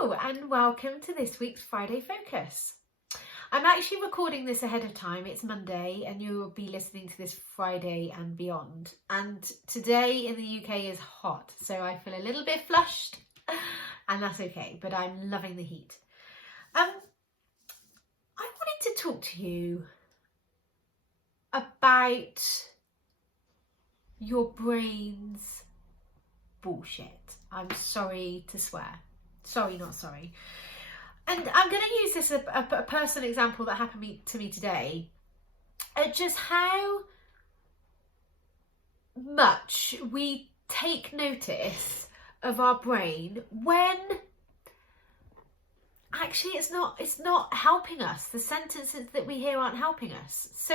Hello and welcome to this week's Friday Focus. I'm actually recording this ahead of time. It's Monday and you will be listening to this Friday and beyond. And today in the UK is hot, so I feel a little bit flushed and that's okay, but I'm loving the heat. I wanted to talk to you about your brain's bullshit. I'm sorry to swear. Sorry, not sorry. And I'm going to use this as a personal example that happened to me today. Just how much we take notice of our brain when actually it's not helping us. The sentences that we hear aren't helping us. So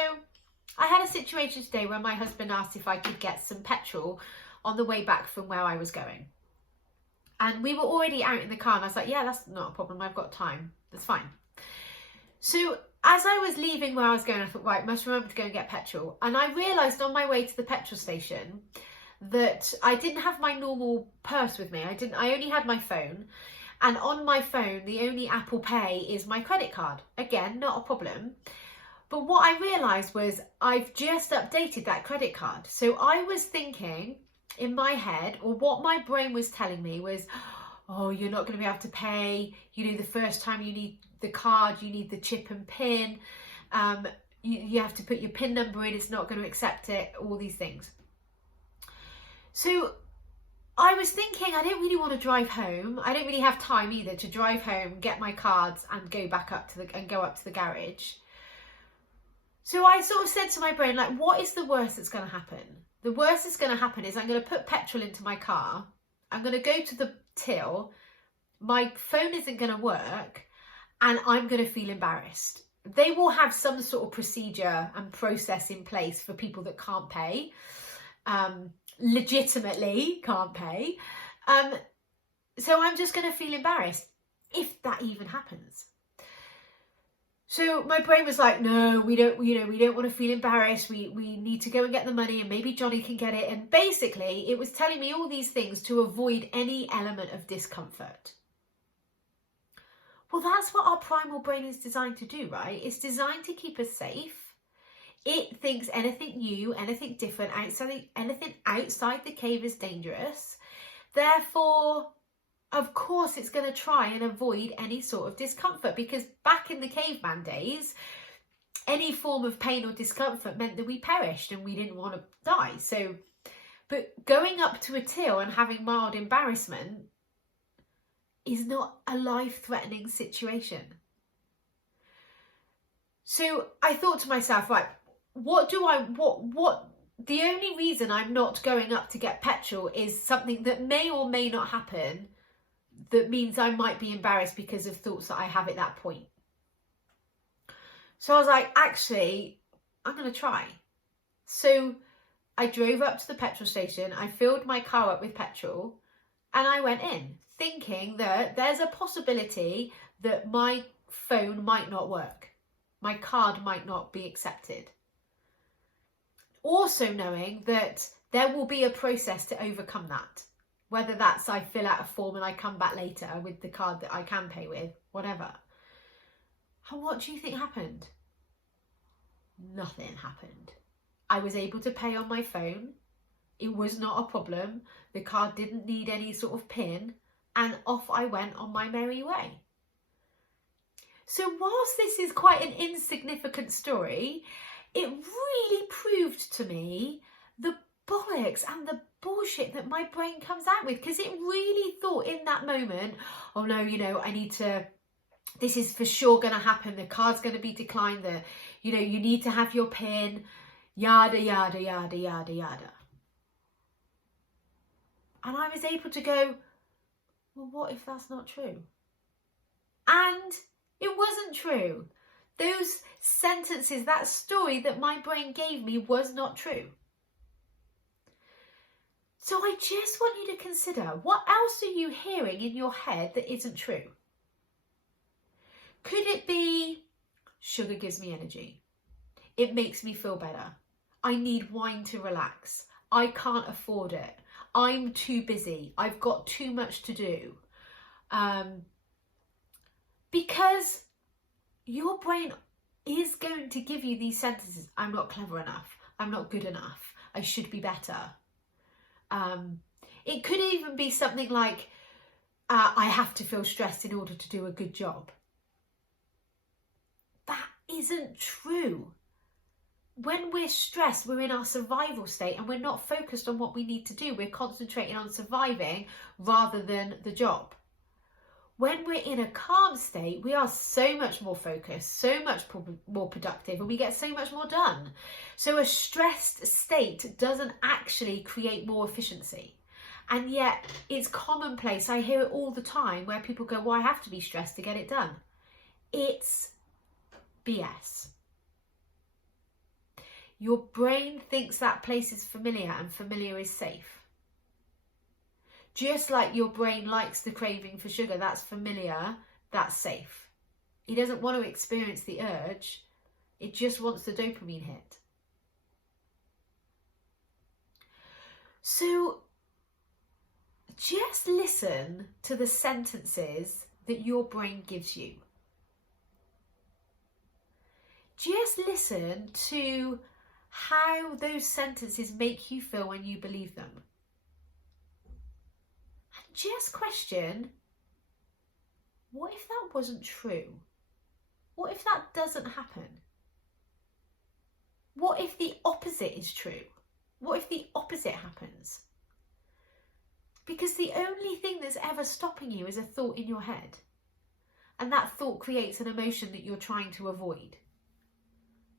I had a situation today where my husband asked if I could get some petrol on the way back from where I was going. And we were already out in the car and I was like, yeah, that's not a problem. I've got time. That's fine. So as I was leaving where I was going, I thought, right, must remember to go and get petrol. And I realised on my way to the petrol station that I didn't have my normal purse with me. I only had my phone. And on my phone, the only Apple Pay is my credit card. Again, not a problem. But what I realised was I've just updated that credit card. So I was thinking in my head, or what my brain was telling me was, oh, you're not going to be able to pay. You know, the first time you need the card, you need the chip and pin. You have to put your PIN number in. It's not going to accept it. All these things. So I was thinking, I don't really want to drive home. I don't really have time either to drive home, get my cards and go back up to the garage. So I sort of said to my brain, like, what is the worst that's going to happen? The worst that's going to happen is I'm going to put petrol into my car. I'm going to go to the till. My phone isn't going to work and I'm going to feel embarrassed. They will have some sort of procedure and process in place for people that can't pay, legitimately can't pay. So I'm just going to feel embarrassed if that even happens. So my brain was like, no, we don't want to feel embarrassed. We need to go and get the money and maybe Johnny can get it. And basically it was telling me all these things to avoid any element of discomfort. Well, that's what our primal brain is designed to do, right? It's designed to keep us safe. It thinks anything new, anything different, anything outside the cave is dangerous. Therefore, of course, it's going to try and avoid any sort of discomfort, because back in the caveman days, any form of pain or discomfort meant that we perished and we didn't want to die. So, but going up to a till and having mild embarrassment is not a life-threatening situation. So I thought to myself, right, the only reason I'm not going up to get petrol is something that may or may not happen, that means I might be embarrassed because of thoughts that I have at that point. So I was like, actually, I'm going to try. So I drove up to the petrol station. I filled my car up with petrol and I went in thinking that there's a possibility that my phone might not work. My card might not be accepted. Also knowing that there will be a process to overcome that. Whether that's I fill out a form and I come back later with the card that I can pay with, whatever. And what do you think happened? Nothing happened. I was able to pay on my phone. It was not a problem. The card didn't need any sort of PIN. And off I went on my merry way. So whilst this is quite an insignificant story, it really proved to me the bollocks and the bullshit that my brain comes out with, because it really thought in that moment, oh no, I need to, this is for sure going to happen, the card's going to be declined, you need to have your PIN, yada yada yada yada yada. And I was able to go, well, what if that's not true? And it wasn't true. Those sentences, that story that my brain gave me was not true. So I just want you to consider, what else are you hearing in your head that isn't true? Could it be, sugar gives me energy. It makes me feel better. I need wine to relax. I can't afford it. I'm too busy. I've got too much to do. Because your brain is going to give you these sentences. I'm not clever enough. I'm not good enough. I should be better. It could even be something like, I have to feel stressed in order to do a good job. That isn't true. When we're stressed, we're in our survival state and we're not focused on what we need to do. We're concentrating on surviving rather than the job. When we're in a calm state, we are so much more focused, so much more productive, and we get so much more done. So a stressed state doesn't actually create more efficiency. And yet it's commonplace. I hear it all the time where people go, well, I have to be stressed to get it done. It's BS. Your brain thinks that place is familiar and familiar is safe. Just like your brain likes the craving for sugar, that's familiar, that's safe. It doesn't want to experience the urge, it just wants the dopamine hit. So just listen to the sentences that your brain gives you. Just listen to how those sentences make you feel when you believe them. And just question, what if that wasn't true? What if that doesn't happen? What if the opposite is true? What if the opposite happens? Because the only thing that's ever stopping you is a thought in your head. And that thought creates an emotion that you're trying to avoid.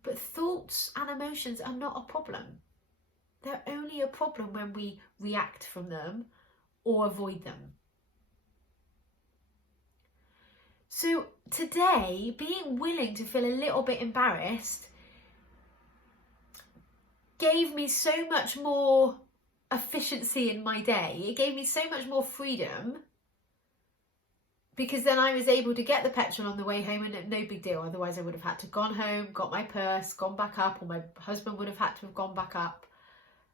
But thoughts and emotions are not a problem. They're only a problem when we react from them or avoid them. So today, being willing to feel a little bit embarrassed gave me so much more efficiency in my day. It gave me so much more freedom, because then I was able to get the petrol on the way home and no big deal. Otherwise I would have had to gone home, got my purse, gone back up, or my husband would have had to have gone back up,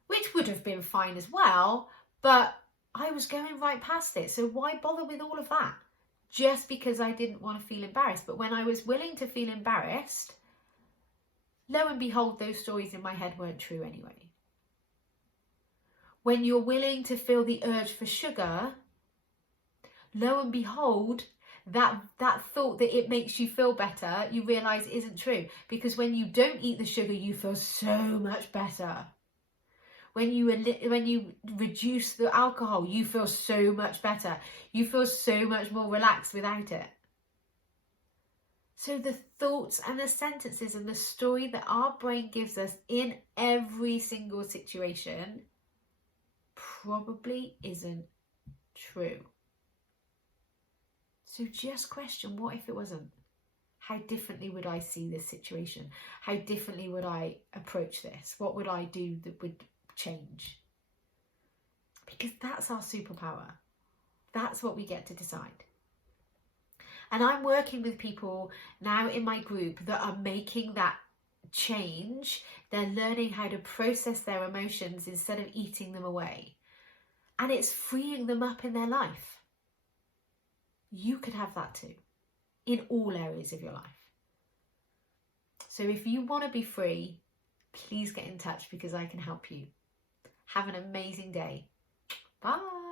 which would have been fine as well, but I was going right past it. So why bother with all of that? Just because I didn't want to feel embarrassed. But when I was willing to feel embarrassed, lo and behold, those stories in my head weren't true anyway. When you're willing to feel the urge for sugar, lo and behold, that thought that it makes you feel better, you realise isn't true. Because when you don't eat the sugar, you feel so much better. When you reduce the alcohol, you feel so much better. You feel so much more relaxed without it. So the thoughts and the sentences and the story that our brain gives us in every single situation probably isn't true. So just question, what if it wasn't? How differently would I see this situation? How differently would I approach this? What would I do that would change? Because that's our superpower. That's what we get to decide. And I'm working with people now in my group that are making that change. They're learning how to process their emotions instead of eating them away. And it's freeing them up in their life. You could have that too, in all areas of your life. So if you want to be free, please get in touch because I can help you. Have an amazing day. Bye.